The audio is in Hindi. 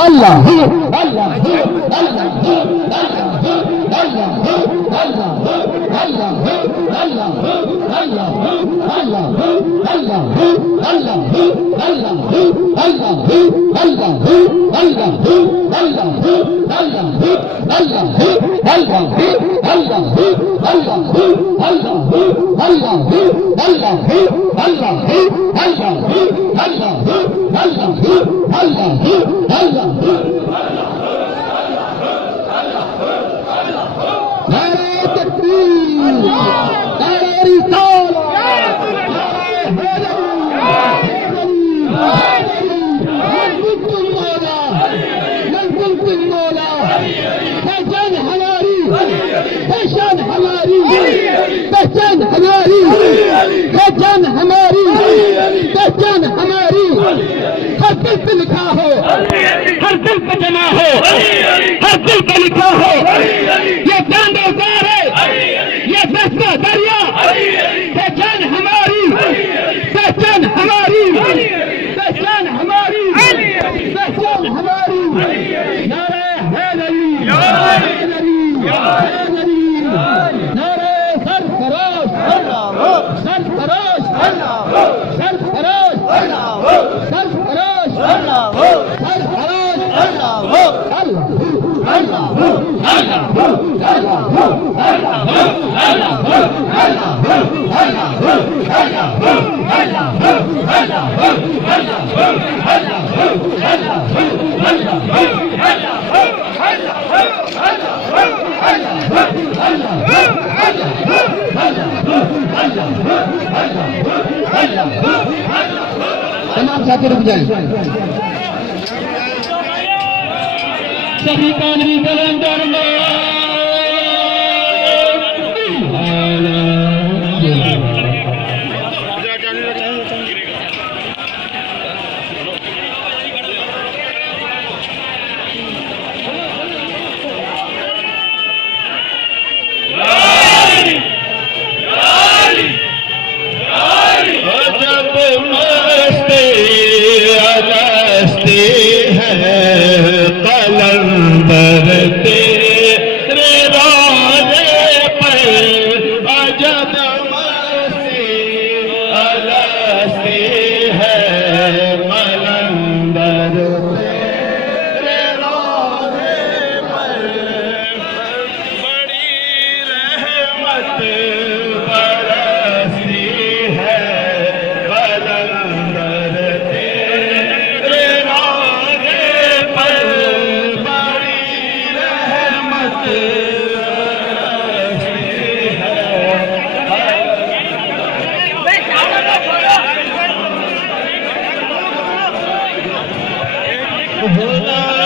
अल्लाह पहचान हमारी, पहचान हमारी, पहचान हमारी, हर दिल पे लिखा हो, हर दिल पे जमा हो, हर दिल पे लिखा हो, ये बांधोदार है, ये फैसला दरिया, पहचान हमारी, पहचान हमारी, पहचान हमारी, पहचान हमारी, नारे हैदरी, हैदरी, हैदरी, नारे सरफराज, सरफराज, सरफराज, सरफराज, तमाम साथी रुक जाएं। सभी कांग्रेस कैलेंडर में होना